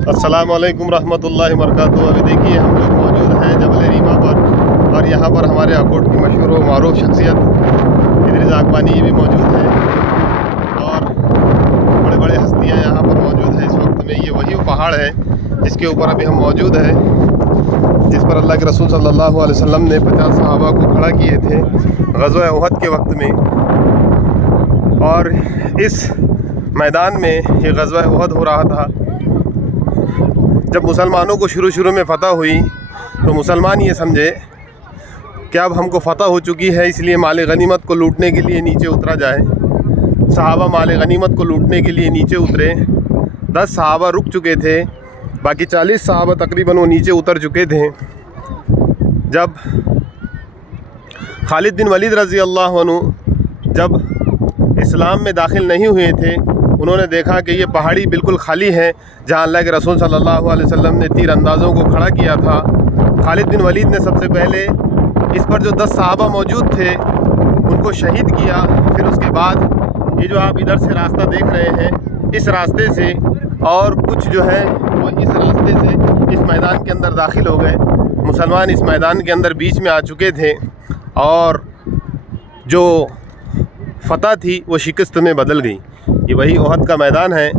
अस्सलामु अलैकुम रहमतुल्लाहि वबरकातुहू। अभी देखिए हम लोग मौजूद हैं जबल रीमा पर, और यहाँ पर हमारे अकोट की मशहूर व मारूफ शख्सियत इदरीस आगवानी भी मौजूद है, और बड़े बड़े हस्तियाँ यहाँ पर मौजूद हैं इस वक्त में। ये वही पहाड़ है जिसके ऊपर अभी हम मौजूद हैं, जिस पर अल्लाह के रसूल सल्लल्लाहु अलैहि वसल्लम ने 50 सहाबा को खड़ा किए थे ग़ज़वा उहद के वक्त में। और इस मैदान में ये ग़ज़वा उहद हो रहा था। जब मुसलमानों को शुरू में फ़तह हुई तो मुसलमान ये समझे कि अब हमको फ़तह हो चुकी है, इसलिए माल गनीमत को लूटने के लिए नीचे उतरा जाए। सहाबा माल गनीमत को लूटने के लिए नीचे उतरे। 10 सहाबा रुक चुके थे, बाकी 40 सहाबा तकरीबन वो नीचे उतर चुके थे। जब खालिद बिन वलीद रज़ी अल्लाह अन्हु जब इस्लाम में दाखिल नहीं हुए थे, उन्होंने देखा कि ये पहाड़ी बिल्कुल खाली है जहाँ अल्लाह के रसूल सल्लल्लाहु अलैहि वसल्लम ने तीर अंदाज़ों को खड़ा किया था। खालिद बिन वलीद ने सबसे पहले इस पर जो 10 सहाबा मौजूद थे उनको शहीद किया। फिर उसके बाद ये जो आप इधर से रास्ता देख रहे हैं, इस रास्ते से और कुछ जो है वो इस रास्ते से इस मैदान के अंदर दाखिल हो गए। मुसलमान इस मैदान के अंदर बीच में आ चुके थे, और जो फ़तह थी वो शिकस्त में बदल गई। ये वही उहद का मैदान है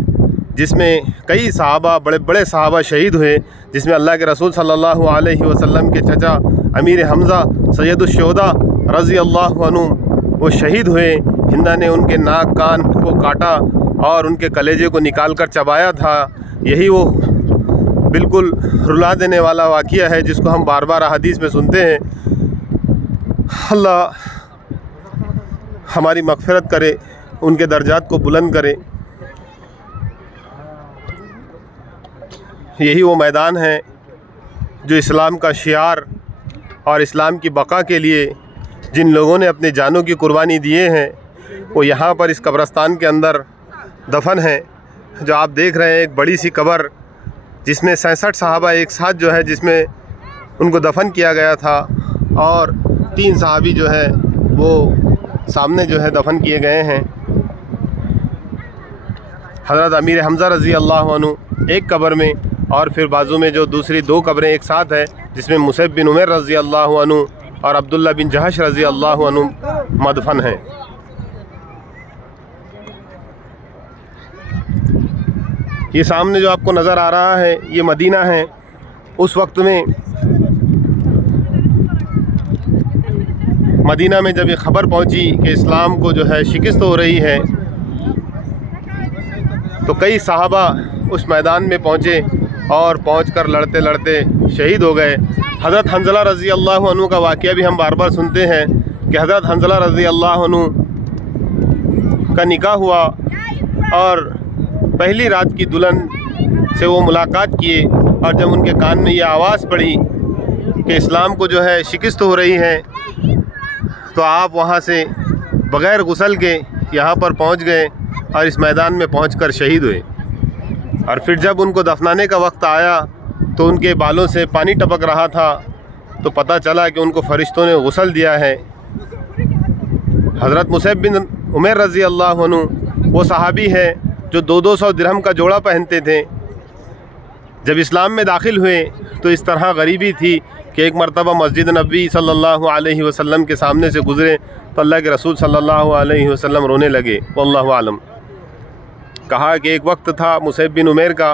जिसमें कई सहाबा, बड़े बड़े सहाबा शहीद हुए, जिसमें अल्लाह के रसूल सल्लल्लाहु अलैहि वसल्लम के चचा अमीर हमज़ा सैयदुश्शुहदा रज़ी अल्लाहु अन्हु वो शहीद हुए। हिंदा ने उनके नाक कान को काटा और उनके कलेजे को निकाल कर चबाया था। यही वो बिल्कुल रुला देने वाला वाक़या है जिसको हम बार बार हदीस में सुनते हैं। अल्लाह हमारी मग़फ़िरत करे, उनके दर्जात को बुलंद करे। यही वो मैदान है जो इस्लाम का शियार और इस्लाम की बका के लिए जिन लोगों ने अपने जानों की कुर्बानी दिए हैं, वो यहाँ पर इस कब्रस्तान के अंदर दफन है। जो आप देख रहे हैं एक बड़ी सी कब्र, जिसमें 66 सहाबा एक साथ जो है जिसमें उनको दफन किया गया था, और 3 सहाबी जो है वो सामने जो है दफन किए गए हैं। हज़रत अमीर हमज़ा रज़ी अल्लाह अन्हु एक कब्र में, और फिर बाजू में जो दूसरी 2 कब्रें एक साथ है, जिसमें मुसैब बिन उमैर रज़ी अल्लाह अन्हु और अब्दुल्ला बिन जहश रज़ी अल्लाह अन्हु मदफन हैं। ये सामने जो आपको नज़र आ रहा है ये मदीना है। उस वक्त में मदीना में जब ये ख़बर पहुंची कि इस्लाम को जो है शिकस्त हो रही है, तो कई सहाबा उस मैदान में पहुँचे और पहुंचकर लड़ते लड़ते शहीद हो गए। हज़रत हंज़ला रज़ी अल्लाह अन्हु का वाक़या भी हम बार बार सुनते हैं कि हज़रत हंज़ला रज़ी अल्लाह अन्हु का निकाह हुआ, और पहली रात की दुल्हन से वो मुलाकात किए, और जब उनके कान में ये आवाज़ पड़ी कि इस्लाम को जो है शिकस्त हो रही है, तो आप वहाँ से बग़ैर गुस्ल के यहाँ पर पहुँच गए और इस मैदान में पहुँचकर शहीद हुए। और फिर जब उनको दफनाने का वक्त आया तो उनके बालों से पानी टपक रहा था, तो पता चला कि उनको फ़रिश्तों ने गुस्ल दिया है। हज़रत मुसैब बिन उमैर रज़ी अल्लाह अन्हु वो सहाबी है जो 200 दिरहम का जोड़ा पहनते थे। जब इस्लाम में दाखिल हुए तो इस तरह गरीबी थी कि एक मरतबा मस्जिद नबी सल्लल्लाहु अलैहि वसल्लम के सामने से गुज़रे तो अल्लाह के रसूल सल्लल्लाहु अलैहि वसल्लम रोने लगे। वल्लाहु आलम। कहा कि एक वक्त था मुसैब बिन उमैर का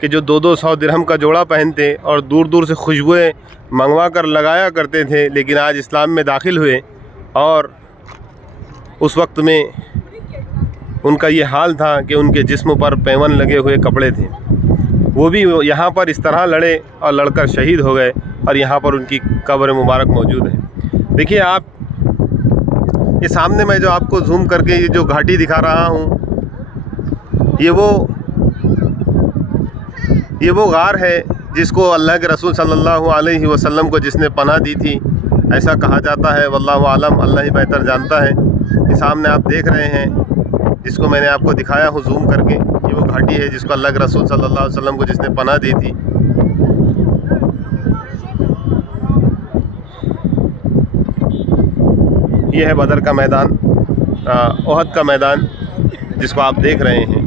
कि जो 200 दिरहम का जोड़ा पहनते और दूर दूर से खुशबुएँ मंगवा कर लगाया करते थे, लेकिन आज इस्लाम में दाखिल हुए और उस वक्त में उनका ये हाल था कि उनके जिस्म पर पैवन लगे हुए कपड़े थे। वो भी यहाँ पर इस तरह लड़े और लड़कर शहीद हो गए, और यहाँ पर उनकी कब्र मुबारक मौजूद है। देखिए आप, ये सामने मैं जो आपको जूम करके ये जो घाटी दिखा रहा हूँ, ये वो गार है जिसको अल्लाह के रसूल सल्लल्लाहु अलैहि वसल्लम को जिसने पनाह दी थी, ऐसा कहा जाता है। वल्लाहु आलम, अल्लाह ही बेहतर जानता है। ये सामने आप देख रहे हैं जिसको मैंने आपको दिखाया हूँ जूम करके, ये वो घाटी है जिसको अल्लाह के रसूल सल्लल्लाहु अलैहि वसल्लम को जिसने पनाह दी थी। ये है बदर का मैदान, उहद का मैदान जिसको आप देख रहे हैं।